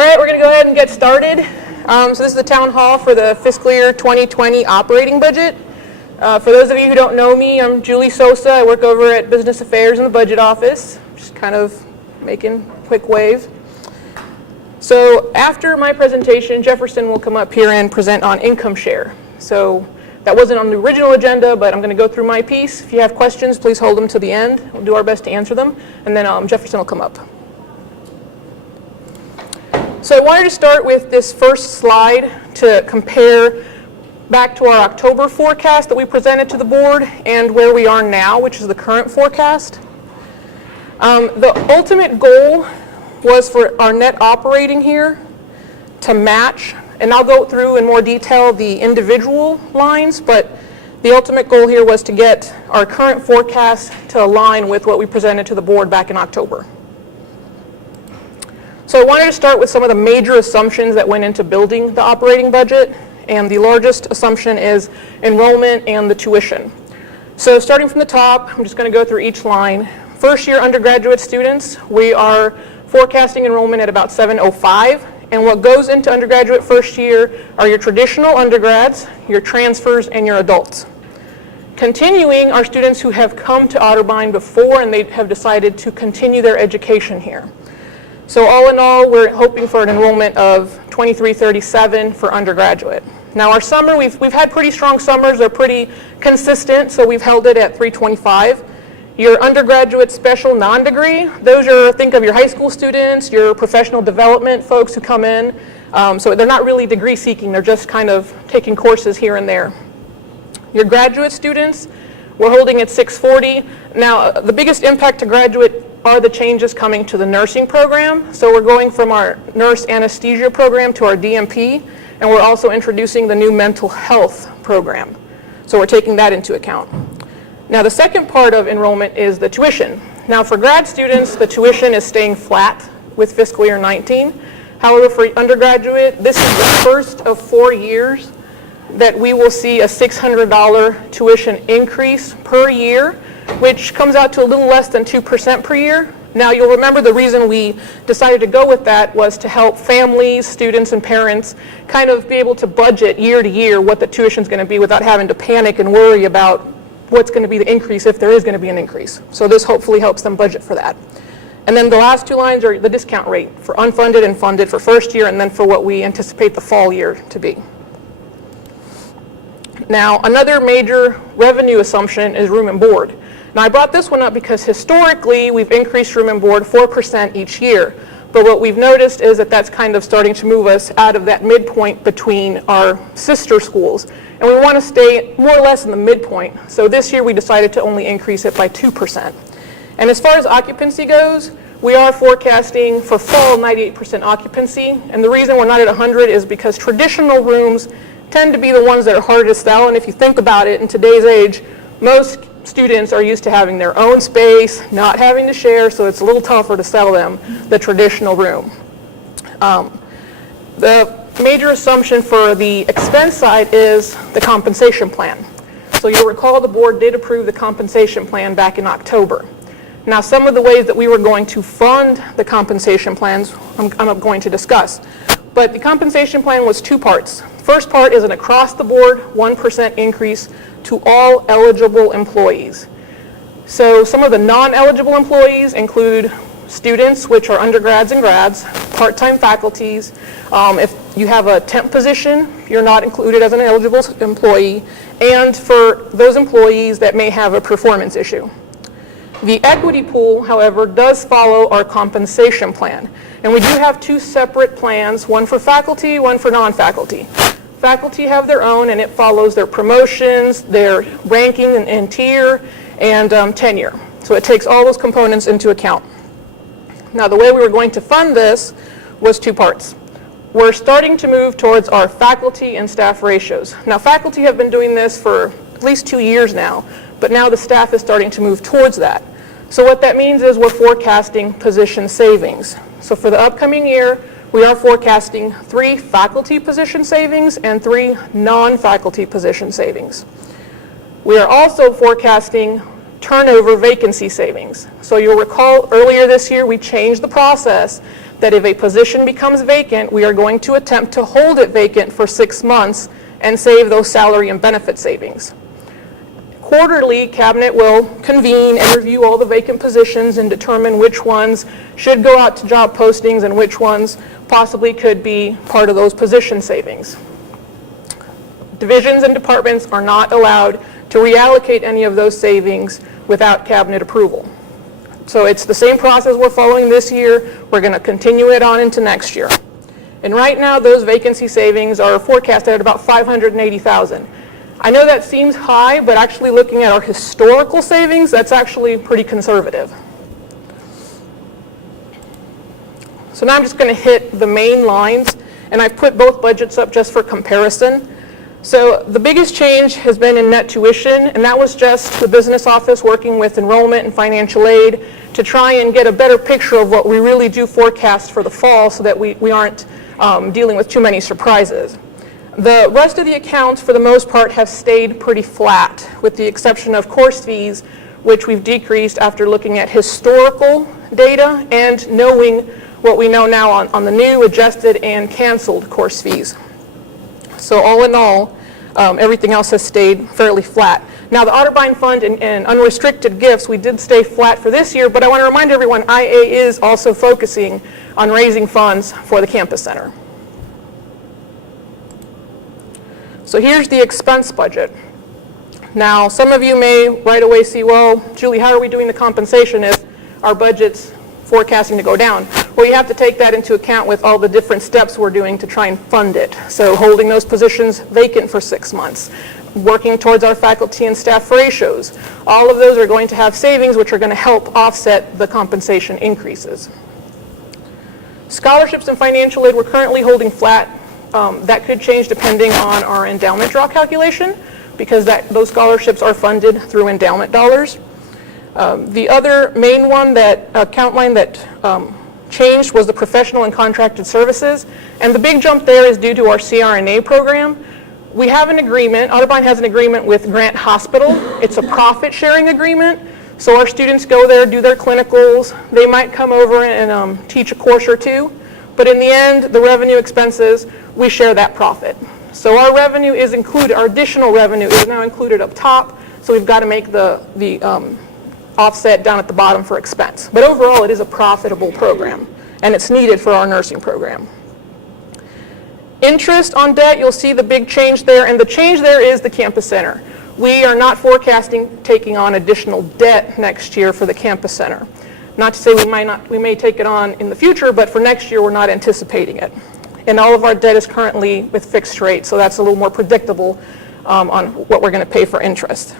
All right, we're going to go ahead and get started. So this is the town hall for the fiscal year 2020 operating budget. For those of you who don't know me, I'm Julie Sosa. I work over at Business Affairs in the budget office, just kind of making a quick wave. So after my presentation, Jefferson will come up here and present on income share. So that wasn't on the original agenda, but I'm going to go through my piece. If you have questions, please hold them to the end. We'll do our best to answer them, and then Jefferson will come up. So I wanted to start with this first slide to compare back to our October forecast that we presented to the board and where we are now, which is the current forecast. The ultimate goal was for our net operating here to match, and I'll go through in more detail the individual lines, but the ultimate goal here was to get our current forecast to align with what we presented to the board back in October. So I wanted to start with some of the major assumptions that went into building the operating budget, and the largest assumption is enrollment and the tuition. So starting from the top, I'm just going to go through each line. First year undergraduate students, we are forecasting enrollment at about 705, and what goes into undergraduate first year are your traditional undergrads, your transfers, and your adults. Continuing are students who have come to Otterbein before and they have decided to continue their education here. So all in all, we're hoping for an enrollment of 2337 for undergraduate. Now our summer, we've had pretty strong summers. They're pretty consistent, so we've held it at 325. Your undergraduate special non-degree, those are, think of your high school students, your professional development folks who come in. So they're not really degree seeking, they're just kind of taking courses here and there. Your graduate students, we're holding at 640. Now the biggest impact to graduate are the changes coming to the nursing program. So we're going from our nurse anesthesia program to our DMP, and we're also introducing the new mental health program. So we're taking that into account. Now the second part of enrollment is the tuition. Now for grad students, the tuition is staying flat with fiscal year 19. However, for undergraduate, this is the first of 4 years that we will see a $600 tuition increase per year, which comes out to a little less than 2% per year. Now you'll remember the reason we decided to go with that was to help families, students, and parents kind of be able to budget year to year what the tuition is going to be without having to panic and worry about what's going to be the increase if there is going to be an increase. So this hopefully helps them budget for that. And then the last two lines are the discount rate for unfunded and funded for first year, and then for what we anticipate the fall year to be. Now another major revenue assumption is room and board. Now I brought this one up because historically we've increased room and board 4% each year, but what we've noticed is that that's kind of starting to move us out of that midpoint between our sister schools, and we want to stay more or less in the midpoint. So this year we decided to only increase it by 2%. And as far as occupancy goes, we are forecasting for fall 98% occupancy, and the reason we're not at 100 is because traditional rooms tend to be the ones that are harder to sell, and if you think about it, in today's age, most students are used to having their own space, not having to share, so it's a little tougher to sell them the traditional room. The major assumption for the expense side is the compensation plan. So you'll recall the board did approve the compensation plan back in October. Now some of the ways that we were going to fund the compensation plans I'm going to discuss. But the compensation plan was two parts. First part is an across-the-board 1% increase to all eligible employees. So some of the non-eligible employees include students, which are undergrads and grads, part-time faculties. If you have a temp position, you're not included as an eligible employee, and for those employees that may have a performance issue. The equity pool, however, does follow our compensation plan. And we do have two separate plans, one for faculty, one for non-faculty. Faculty have their own, and it follows their promotions, their ranking and tier, and tenure. So it takes all those components into account. Now the way we were going to fund this was two parts. We're starting to move towards our faculty and staff ratios. Now faculty have been doing this for at least 2 years now, but now the staff is starting to move towards that. So what that means is we're forecasting position savings. So for the upcoming year, we are forecasting 3 faculty position savings and 3 non-faculty position savings. We are also forecasting turnover vacancy savings. So you'll recall earlier this year we changed the process that if a position becomes vacant, we are going to attempt to hold it vacant for 6 months and save those salary and benefit savings. Quarterly, Cabinet will convene and review all the vacant positions and determine which ones should go out to job postings and which ones possibly could be part of those position savings. Divisions and departments are not allowed to reallocate any of those savings without Cabinet approval. So it's the same process we're following this year. We're going to continue it on into next year. And right now, those vacancy savings are forecasted at about $580,000. I know that seems high, but actually looking at our historical savings, that's actually pretty conservative. So now I'm just going to hit the main lines, and I've put both budgets up just for comparison. So the biggest change has been in net tuition, and that was just the business office working with enrollment and financial aid to try and get a better picture of what we really do forecast for the fall so that we aren't dealing with too many surprises. The rest of the accounts, for the most part, have stayed pretty flat, with the exception of course fees, which we've decreased after looking at historical data and knowing what we know now on the new, adjusted, and canceled course fees. So all in all, everything else has stayed fairly flat. Now the Otterbein Fund and unrestricted gifts, we did stay flat for this year, but I want to remind everyone, IA is also focusing on raising funds for the campus center. So here's the expense budget. Now, some of you may right away see, well, Julie, how are we doing the compensation if our budget's forecasting to go down? Well, you have to take that into account with all the different steps we're doing to try and fund it. So holding those positions vacant for 6 months, working towards our faculty and staff ratios. All of those are going to have savings which are going to help offset the compensation increases. Scholarships and financial aid, we're currently holding flat. That could change depending on our endowment draw calculation, because those scholarships are funded through endowment dollars. The other main one, that account line that changed, was the professional and contracted services. And the big jump there is due to our CRNA program. We have an agreement, Otterbein has an agreement with Grant Hospital. It's a profit sharing agreement. So our students go there, do their clinicals. They might come over and teach a course or two. But in the end, the revenue expenses, we share that profit. So our revenue is included, our additional revenue is now included up top. So we've got to make the offset down at the bottom for expense. But overall, it is a profitable program, and it's needed for our nursing program. Interest on debt, you'll see the big change there, and the change there is the campus center. We are not forecasting taking on additional debt next year for the campus center. Not to say we may take it on in the future, but for next year, we're not anticipating it. And all of our debt is currently with fixed rate, so that's a little more predictable on what we're going to pay for interest.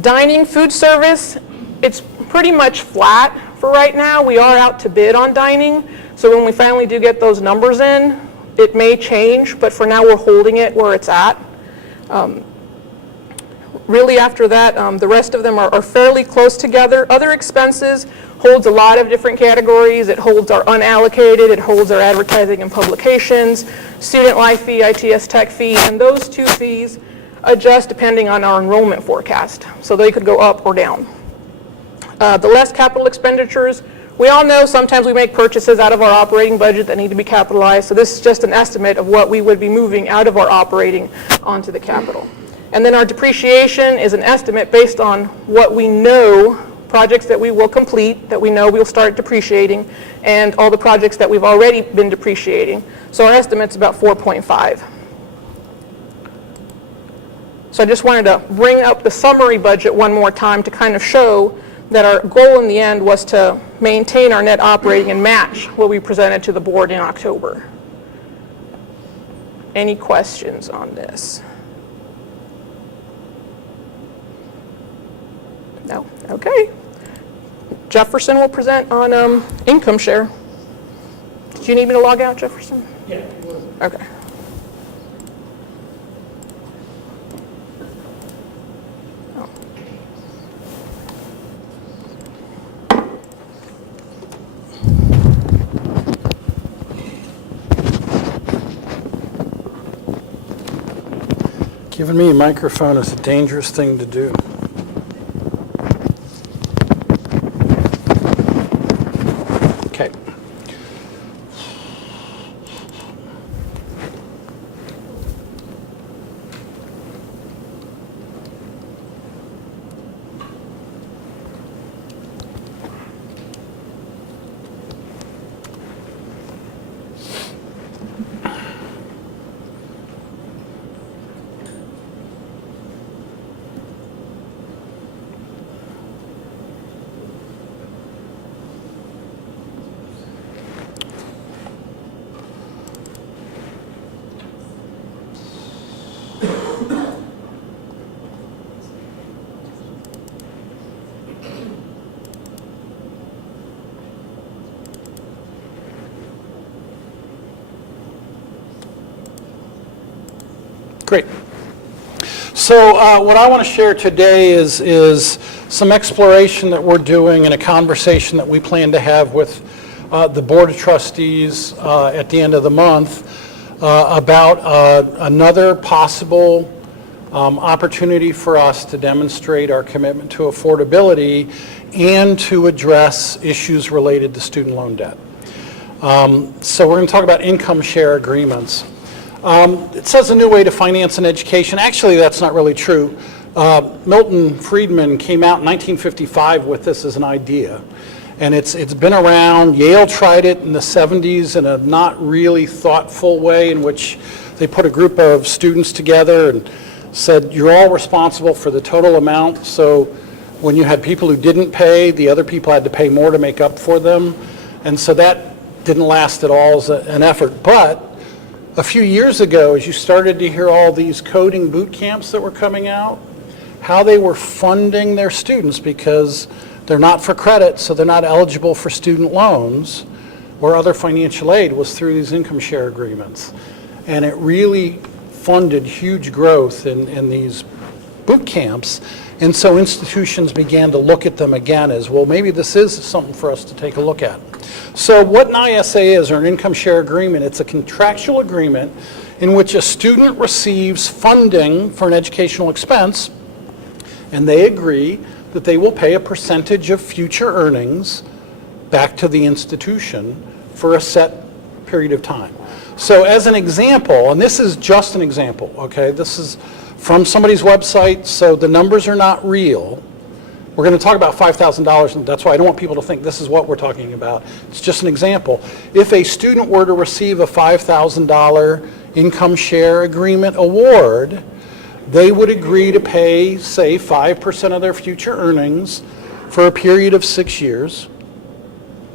Dining food service, it's pretty much flat for right now. We are out to bid on dining, so when we finally do get those numbers in, it may change, but for now we're holding it where it's at. Really after that, the rest of them are fairly close together. Other expenses holds a lot of different categories. It holds our unallocated, it holds our advertising and publications, student life fee, ITS tech fee, and those two fees adjust depending on our enrollment forecast. So they could go up or down. The less capital expenditures, we all know sometimes we make purchases out of our operating budget that need to be capitalized. So this is just an estimate of what we would be moving out of our operating onto the capital. And then our depreciation is an estimate based on what we know, projects that we will complete, that we know we'll start depreciating, and all the projects that we've already been depreciating. So our estimate's about 4.5. So I just wanted to bring up the summary budget one more time to kind of show that our goal in the end was to maintain our net operating and match what we presented to the board in October. Any questions on this? No? Okay. Jefferson will present on income share. Do you need me to log out, Jefferson? Yeah. Okay. Giving me a microphone is a dangerous thing to do. Great. So what I want to share today is some exploration that we're doing and a conversation that we plan to have with the Board of Trustees at the end of the month about another possible opportunity for us to demonstrate our commitment to affordability and to address issues related to student loan debt. So we're going to talk about income share agreements. It says a new way to finance an education. Actually, that's not really true. Milton Friedman came out in 1955 with this as an idea. And it's been around. Yale tried it in the 70s in a not really thoughtful way in which they put a group of students together and said, you're all responsible for the total amount. So when you had people who didn't pay, the other people had to pay more to make up for them. And so that didn't last at all as an effort. But a few years ago, as you started to hear all these coding boot camps that were coming out, how they were funding their students because they're not for credit, so they're not eligible for student loans or other financial aid, was through these income share agreements. And it really funded huge growth in these boot camps. And so institutions began to look at them again as, well, maybe this is something for us to take a look at. So what an ISA is, or an income share agreement, it's a contractual agreement in which a student receives funding for an educational expense, and they agree that they will pay a percentage of future earnings back to the institution for a set period of time. So as an example, and this is just an example, okay, this is from somebody's website, so the numbers are not real. We're going to talk about $5,000, and that's why I don't want people to think this is what we're talking about. It's just an example. If a student were to receive a $5,000 income share agreement award, they would agree to pay, say, 5% of their future earnings for a period of 6 years,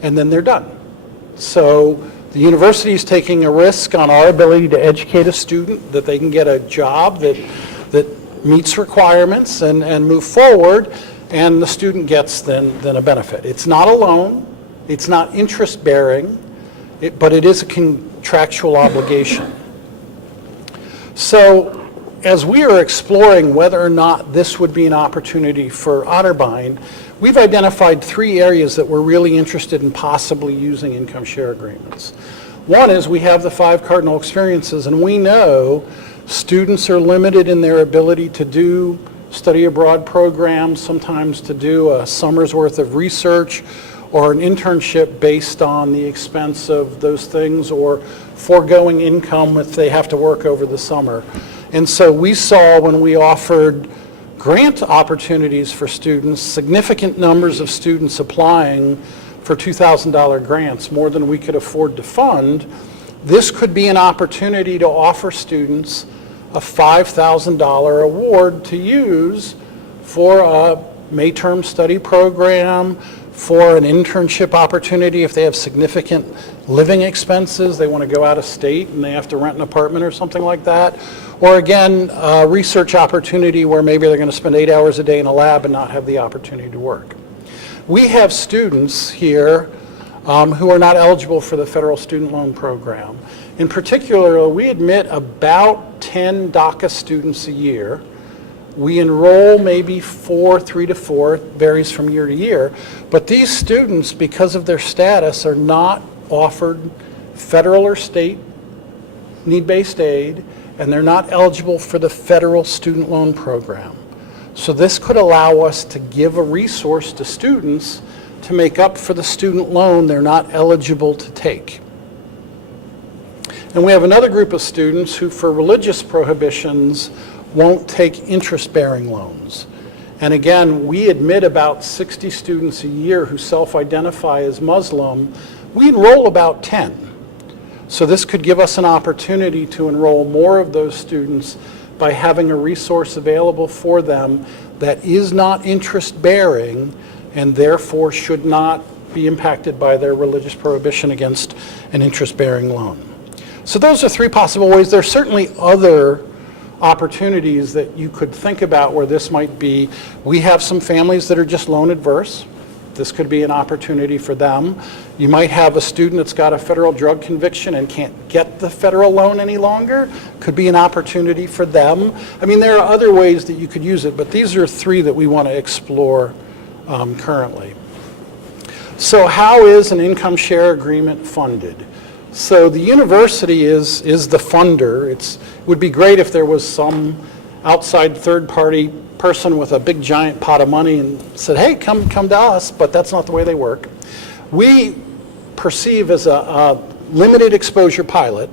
and then they're done. So the university is taking a risk on our ability to educate a student, that they can get a job that meets requirements and move forward, and the student gets then a benefit. It's not a loan, it's not interest bearing, but it is a contractual obligation. So as we are exploring whether or not this would be an opportunity for Otterbein, we've identified 3 areas that we're really interested in possibly using income share agreements. One is we have the 5 cardinal experiences, and we know students are limited in their ability to do study abroad programs, sometimes to do a summer's worth of research or an internship based on the expense of those things, or foregoing income if they have to work over the summer. And so we saw, when we offered grant opportunities for students, significant numbers of students applying for $2,000 grants, more than we could afford to fund. This could be an opportunity to offer students a $5,000 award to use for a May term study program, for an internship opportunity if they have significant living expenses, they want to go out of state and they have to rent an apartment or something like that. Or again, a research opportunity where maybe they're going to spend 8 hours a day in a lab and not have the opportunity to work. We have students here who are not eligible for the federal student loan program. In particular, we admit about 10 DACA students a year. We enroll maybe 3 to 4, varies from year to year. But these students, because of their status, are not offered federal or state need-based aid, and they're not eligible for the federal student loan program. So this could allow us to give a resource to students to make up for the student loan they're not eligible to take. And we have another group of students who, for religious prohibitions, won't take interest-bearing loans. And again, we admit about 60 students a year who self-identify as Muslim. We enroll about 10. So this could give us an opportunity to enroll more of those students by having a resource available for them that is not interest-bearing and therefore should not be impacted by their religious prohibition against an interest-bearing loan. So those are 3 possible ways. There are certainly other opportunities that you could think about where this might be. We have some families that are just loan adverse, This could be an opportunity for them. You might have a student that's got a federal drug conviction and can't get the federal loan any longer. Could be an opportunity for them. I mean, there are other ways that you could use it, but these are three that we want to explore currently. So how is an income share agreement funded? So the university is the funder. It would be great if there was some outside third-party person with a big giant pot of money and said, hey, come to us, but that's not the way they work. We perceive as a limited exposure pilot,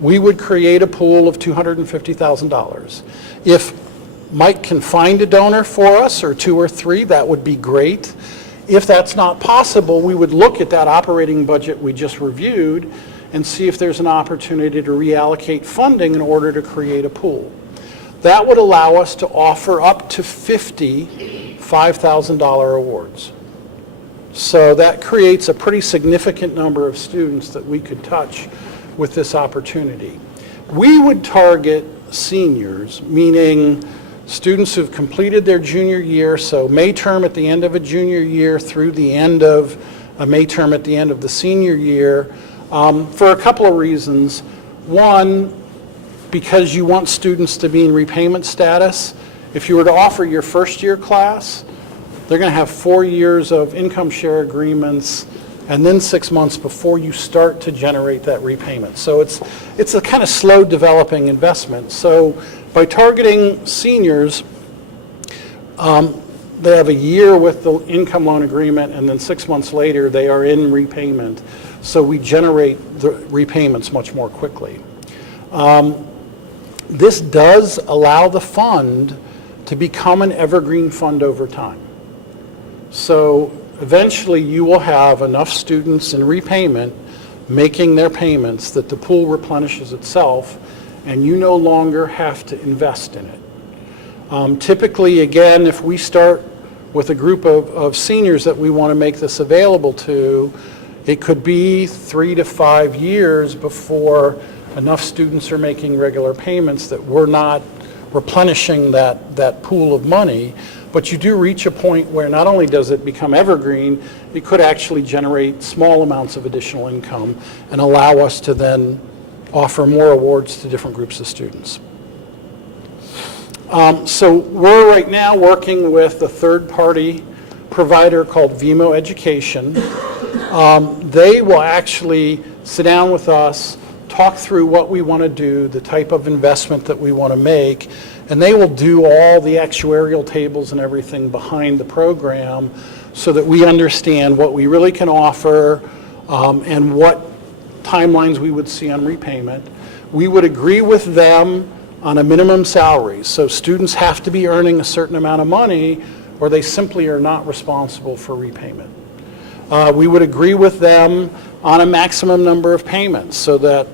we would create a pool of $250,000. If Mike can find a donor for us, or two or three, that would be great. If that's not possible, we would look at that operating budget we just reviewed and see if there's an opportunity to reallocate funding in order to create a pool. That would allow us to offer up to 50 $5,000 awards. So that creates a pretty significant number of students that we could touch with this opportunity. We would target seniors, meaning students who've completed their junior year, so May term at the end of a junior year through the end of a May term at the end of the senior year, for a couple of reasons. One, because you want students to be in repayment status. If you were to offer your first year class, they're going to have 4 years of income share agreements and then 6 months before you start to generate that repayment. So it's a kind of slow developing investment. So by targeting seniors, they have a year with the income loan agreement, and then 6 months later they are in repayment. So we generate the repayments much more quickly. This does allow the fund to become an evergreen fund over time. So eventually you will have enough students in repayment making their payments that the pool replenishes itself and you no longer have to invest in it. Typically, again, if we start with a group of seniors that we want to make this available to, it could be 3 to 5 years before enough students are making regular payments that we're not replenishing that pool of money. But you do reach a point where not only does it become evergreen, it could actually generate small amounts of additional income and allow us to then offer more awards to different groups of students. So we're right now working with a third-party provider called Vimo Education. They will actually sit down with us, talk through what we want to do, the type of investment that we want to make, and they will do all the actuarial tables and everything behind the program so that we understand what we really can offer and what timelines we would see on repayment. We would agree with them on a minimum salary. So students have to be earning a certain amount of money or they simply are not responsible for repayment. We would agree with them on a maximum number of payments so that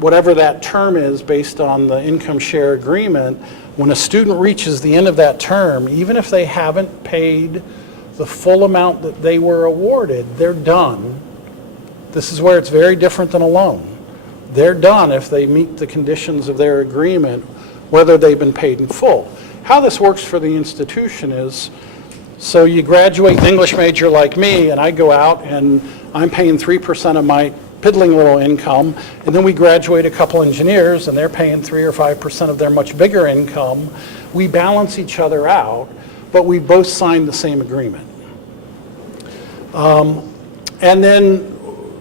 whatever that term is based on the income share agreement, when a student reaches the end of that term, even if they haven't paid the full amount that they were awarded, they're done. This is where it's very different than a loan. They're done if they meet the conditions of their agreement, whether they've been paid in full. How this works for the institution is, so you graduate an English major like me, and I go out and I'm paying 3% of my piddling little income, and then we graduate a couple engineers and they're paying 3 or 5% of their much bigger income. We balance each other out, but we both signed the same agreement. And then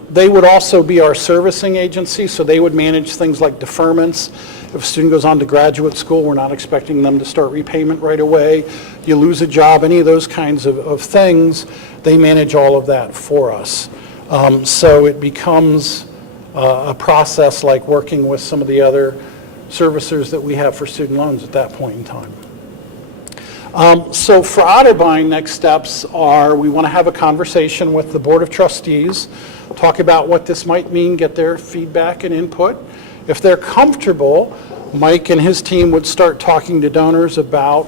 they would also be our servicing agency, so they would manage things like deferments. If a student goes on to graduate school, we're not expecting them to start repayment right away. You lose a job, any of those kinds of things, they manage all of that for us. So it becomes a process like working with some of the other servicers that we have for student loans at that point in time. So for Otterbein, next steps are we want to have a conversation with the Board of Trustees, talk about what this might mean, get their feedback and input. If they're comfortable, Mike and his team would start talking to donors about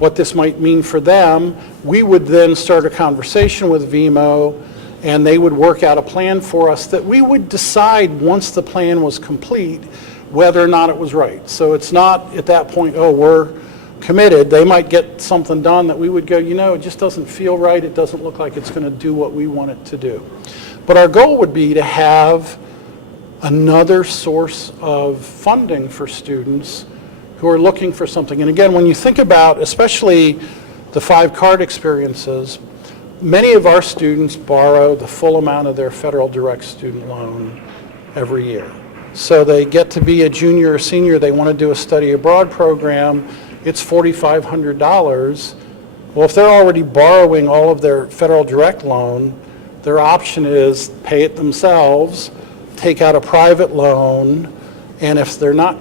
what this might mean for them. We would then start a conversation with Vimo, and they would work out a plan for us that we would decide once the plan was complete whether or not it was right. So it's not at that point, oh, we're committed, they might get something done that we would go, it just doesn't feel right, it doesn't look like it's going to do what we want it to do. But our goal would be to have another source of funding for students who are looking for something. And again, when you think about, especially the 5-card experiences, many of our students borrow the full amount of their federal direct student loan every year. So they get to be a junior or senior, they want to do a study abroad program, it's $4,500. Well, if they're already borrowing all of their federal direct loan, their option is pay it themselves, take out a private loan, and if they're not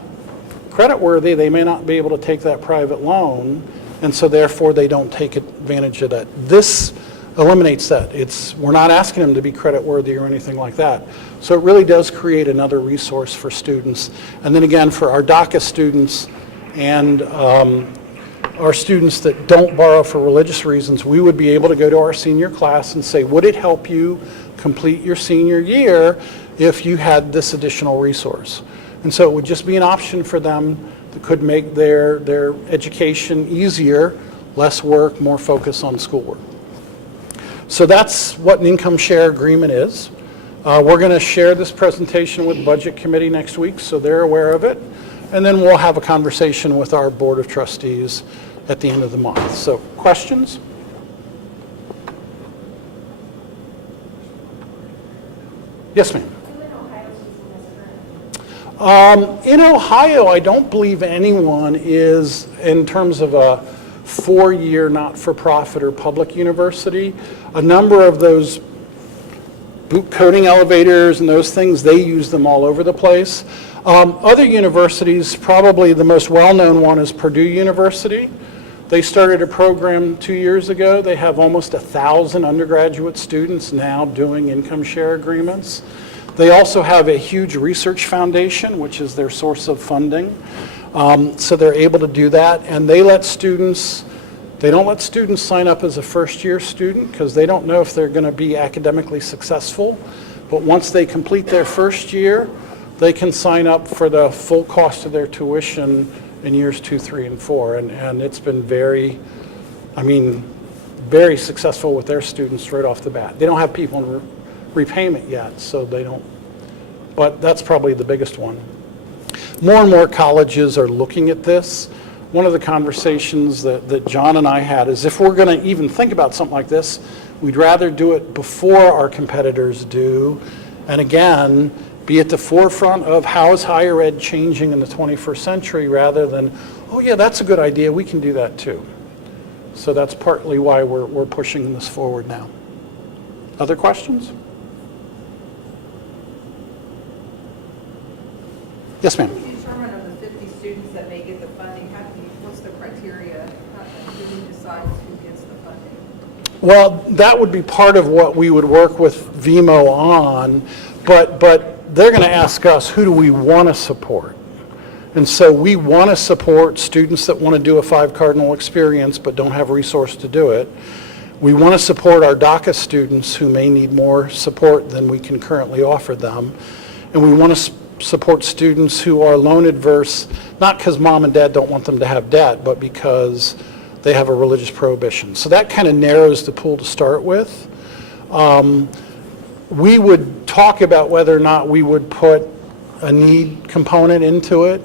creditworthy, they may not be able to take that private loan, and so therefore they don't take advantage of that. This eliminates that. We're not asking them to be creditworthy or anything like that. So it really does create another resource for students. And then again, for our DACA students and our students that don't borrow for religious reasons, we would be able to go to our senior class and say, would it help you complete your senior year if you had this additional resource? And so it would just be an option for them that could make their education easier, less work, more focus on schoolwork. So that's what an income share agreement is. We're going to share this presentation with Budget Committee next week, so they're aware of it. And then we'll have a conversation with our Board of Trustees at the end of the month. So, questions? Yes, ma'am. In Ohio, I don't believe anyone is, in terms of a 4-year not-for-profit or public university. A number of those boot coating elevators and those things, they use them all over the place. Other universities, probably the most well-known one is Purdue University. They started a program 2 years ago. They have almost 1,000 undergraduate students now doing income share agreements. They also have a huge research foundation, which is their source of funding. So they're able to do that, and they don't let students sign up as a first-year student because they don't know if they're going to be academically successful. But once they complete their first year, they can sign up for the full cost of their tuition in years 2, 3, and 4. And it's been very successful with their students right off the bat. They don't have people in repayment yet, so they don't, but that's probably the biggest one. More and more colleges are looking at this. One of the conversations that John and I had is if we're going to even think about something like this, we'd rather do it before our competitors do, and again, be at the forefront of how is higher ed changing in the 21st century rather than, oh yeah, that's a good idea, we can do that too. So that's partly why we're pushing this forward now. Other questions? Yes, ma'am. How do you determine of the 50 students that may get the funding? What's the criteria? How do you decide who gets the funding? Well, that would be part of what we would work with VMO on, but they're going to ask us, who do we want to support? And so we want to support students that want to do a 5-cardinal experience but don't have resource to do it. We want to support our DACA students who may need more support than we can currently offer them. And we want to support students who are loan adverse, not because mom and dad don't want them to have debt, but because they have a religious prohibition. So that kind of narrows the pool to start with. We would talk about whether or not we would put a need component into it.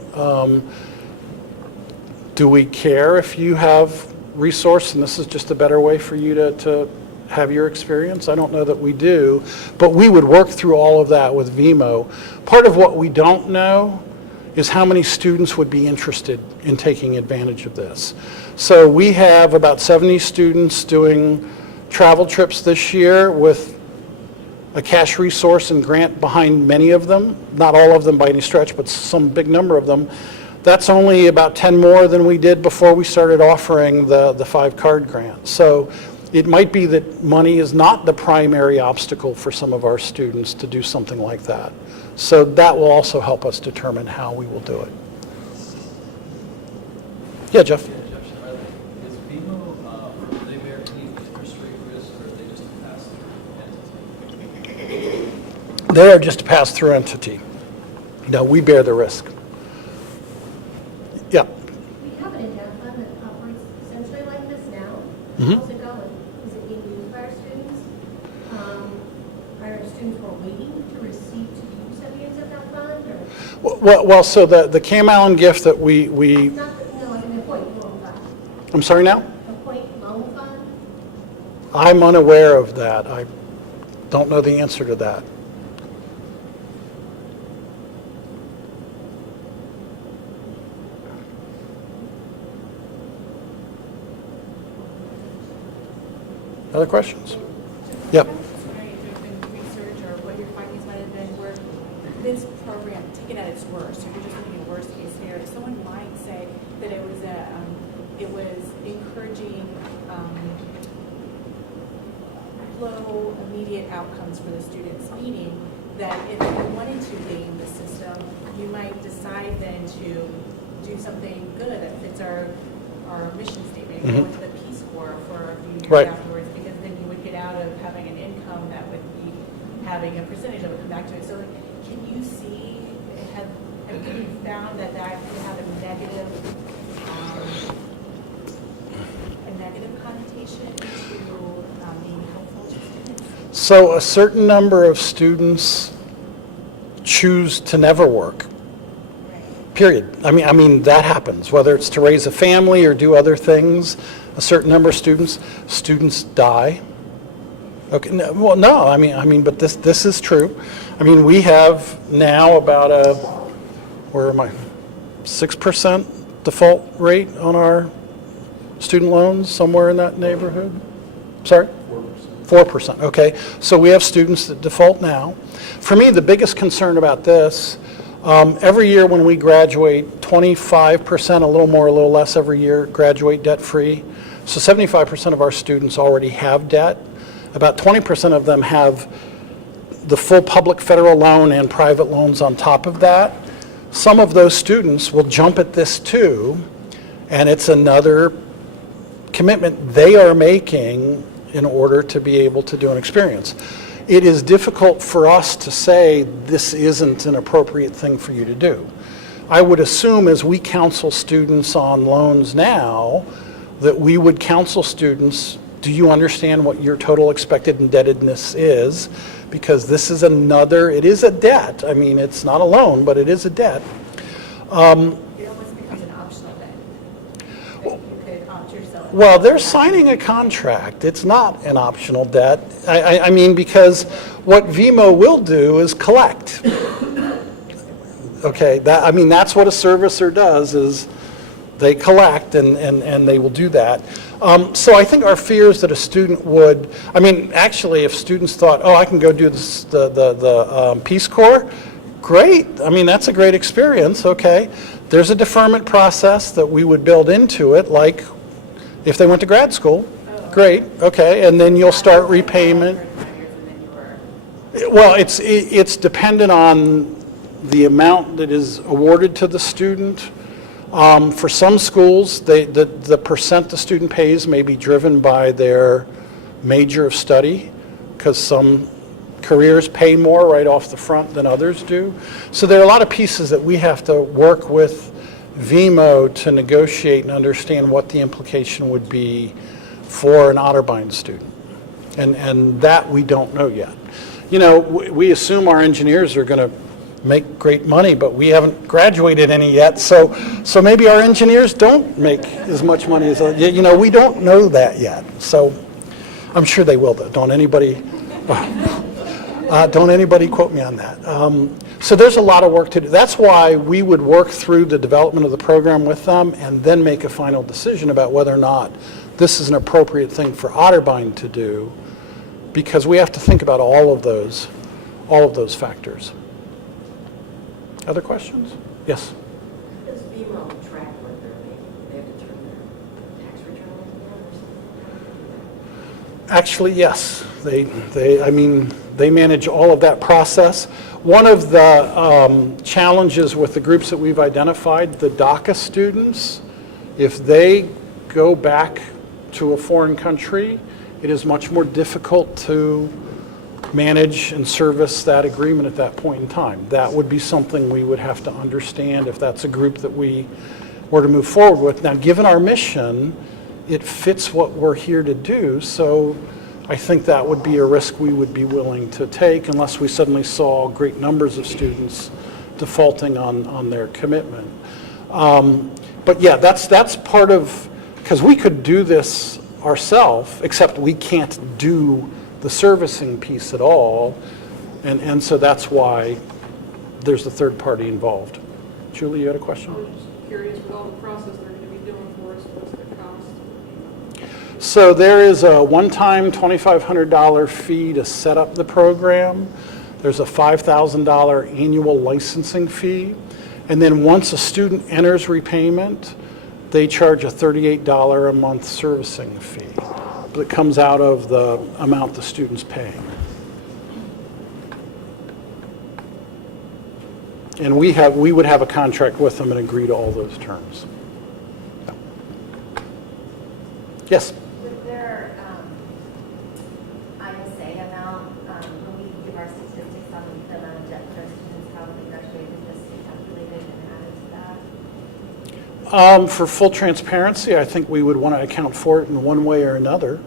Do we care if you have resource and this is just a better way for you to have your experience? I don't know that we do, but we would work through all of that with VMO. Part of what we don't know is how many students would be interested in taking advantage of this. So we have about 70 students doing travel trips this year with a cash resource and grant behind many of them, not all of them by any stretch, but some big number of them. That's only about 10 more than we did before we started offering the 5-card grant. So it might be that money is not the primary obstacle for some of our students to do something like that. So that will also help us determine how we will do it. Yeah, Jeff? Is BMO, do they bear any interest rate risk, or are they just a pass-through entity? They are just a pass-through entity. No, we bear the risk. Yeah. We have an endowment fund that students were waiting to receive, to use at the end of that fund, or? Well, so the Cam Allen gift that we, Not, no, I mean the point loan fund. I'm sorry now? The point loan fund? I'm unaware of that. I don't know the answer to that. Other questions? Yep. Sorry if there's been research or what your findings might have been where this program, taken at its worst, if you're just looking at worst case scenario, someone might say that it was encouraging low immediate outcomes for the students, meaning that if you wanted to game the system, you might decide then to do something good that fits our mission statement, go into the Peace Corps for a few years Right. afterwards, because then you would get out of having an income that would be having a percentage of it come back to it. So like, can you see, have you found that could have a negative connotation to being helpful to students? So a certain number of students choose to never work. Period. I mean that happens, whether it's to raise a family or do other things. A certain number of students die. Okay, no, I mean, but this is true. I mean, we have now about a, where am I, 6% default rate on our student loans, somewhere in that neighborhood? Sorry? 4%, okay. So we have students that default now. For me, the biggest concern about this, every year when we graduate, 25%, a little more, a little less every year, graduate debt-free. So 75% of our students already have debt. About 20% of them have the full public federal loan and private loans on top of that. Some of those students will jump at this too, and it's another commitment they are making in order to be able to do an experience. It is difficult for us to say this isn't an appropriate thing for you to do. I would assume as we counsel students on loans now, that we would counsel students, do you understand what your total expected indebtedness is? Because this is another, it is a debt. I mean, it's not a loan, but it is a debt. It almost becomes an optional then. That you could opt yourself. Well, they're signing a contract. It's not an optional debt. I mean, because what VMO will do is collect. Okay, that's what a servicer does, is they collect and they will do that. So I think our fear is that a student would, actually if students thought, oh, I can go do this, the Peace Corps, great. That's a great experience, okay. There's a deferment process that we would build into it, like if they went to grad school, great, okay, and then you'll start repayment. Well, it's dependent on the amount that is awarded to the student. For some schools, the percent the student pays may be driven by their major of study, because some careers pay more right off the front than others do. So there are a lot of pieces that we have to work with VMO to negotiate and understand what the implication would be for an Otterbein student. And that we don't know yet. We assume our engineers are going to make great money, but we haven't graduated any yet, so maybe our engineers don't make as much money as, we don't know that yet. So I'm sure they will, though. Don't anybody quote me on that. So there's a lot of work to do. That's why we would work through the development of the program with them and then make a final decision about whether or not this is an appropriate thing for Otterbein to do, because we have to think about all of those factors. Other questions? Yes? Does VMO track what they're making? They have to turn their tax return in or something? Actually, yes. They manage all of that process. One of the challenges with the groups that we've identified, the DACA students, if they go back to a foreign country, it is much more difficult to manage and service that agreement at that point in time. That would be something we would have to understand if that's a group that we were to move forward with. Now, given our mission, it fits what we're here to do, so I think that would be a risk we would be willing to take unless we suddenly saw great numbers of students defaulting on their commitment. But yeah, that's part of, because we could do this ourselves, except we can't do the servicing piece at all, and so that's why there's a third party involved. Julie, you had a question? I was just curious, with all the process they're going to be doing for us, what's the cost? So there is a one-time $2,500 fee to set up the program. There's a $5,000 annual licensing fee. And then once a student enters repayment, they charge a $38 a month servicing fee. But it comes out of the amount the student's paying. And we would have a contract with them and agree to all those terms. Yeah. Yes? With their ISA amount, when we give our statistics on the amount of debt for our students, how we graduated, is this calculated and added to that? For full transparency, I think we would want to account for it in one way or another.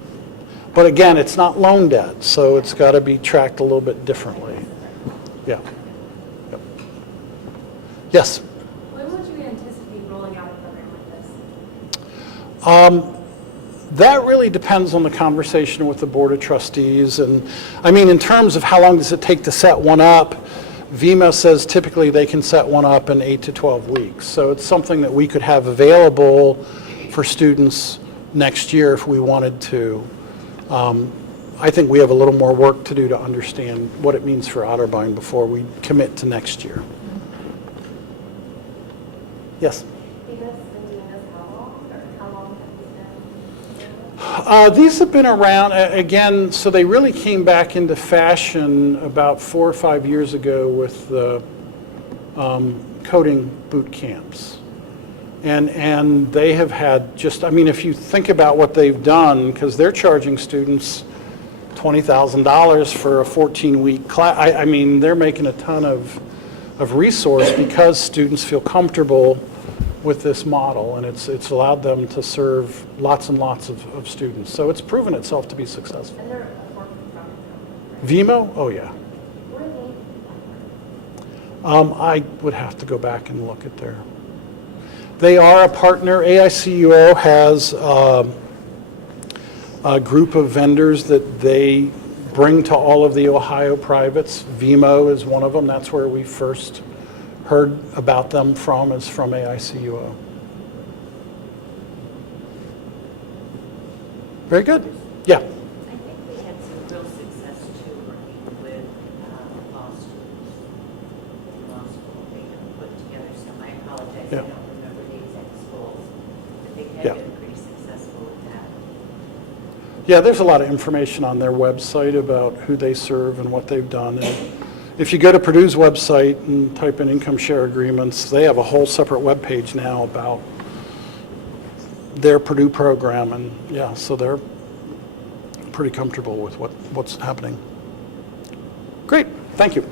But again, it's not loan debt, so it's got to be tracked a little bit differently. Yeah. Yep. Yes? When would you anticipate rolling out a program like this? That really depends on the conversation with the Board of Trustees. And I mean, in terms of how long does it take to set one up, VEMA says typically they can set one up in 8 to 12 weeks. So it's something that we could have available for students next year if we wanted to. I think we have a little more work to do to understand what it means for Otterbein before we commit to next year. Yes? Venus been doing this how long, or how long have these been? These have been around, again, so they really came back into fashion about 4 or 5 years ago with the coding boot camps. And they have had just, I mean, if you think about what they've done, because they're charging students $20,000 for a 14-week class, I mean, they're making a ton of resource because students feel comfortable with this model, and it's allowed them to serve lots and lots of students. So it's proven itself to be successful. And they're a for-profit company, right? Vimo? Oh, yeah. What are they? I would have to go back and look at their. They are a partner. AICUO has a group of vendors that they bring to all of the Ohio privates. Vimo is one of them. That's where we first heard about them from, is from AICUO. Very good. Yeah. I think we had some real success too working with law students in law school. They have put together some, I apologize, I Yeah. don't remember the exact schools, but they Yeah. have been pretty successful with that. Yeah, there's a lot of information on their website about who they serve and what they've done. And if you go to Purdue's website and type in income share agreements, they have a whole separate web page now about their Purdue program. And yeah, so they're pretty comfortable with what's happening. Great, thank you.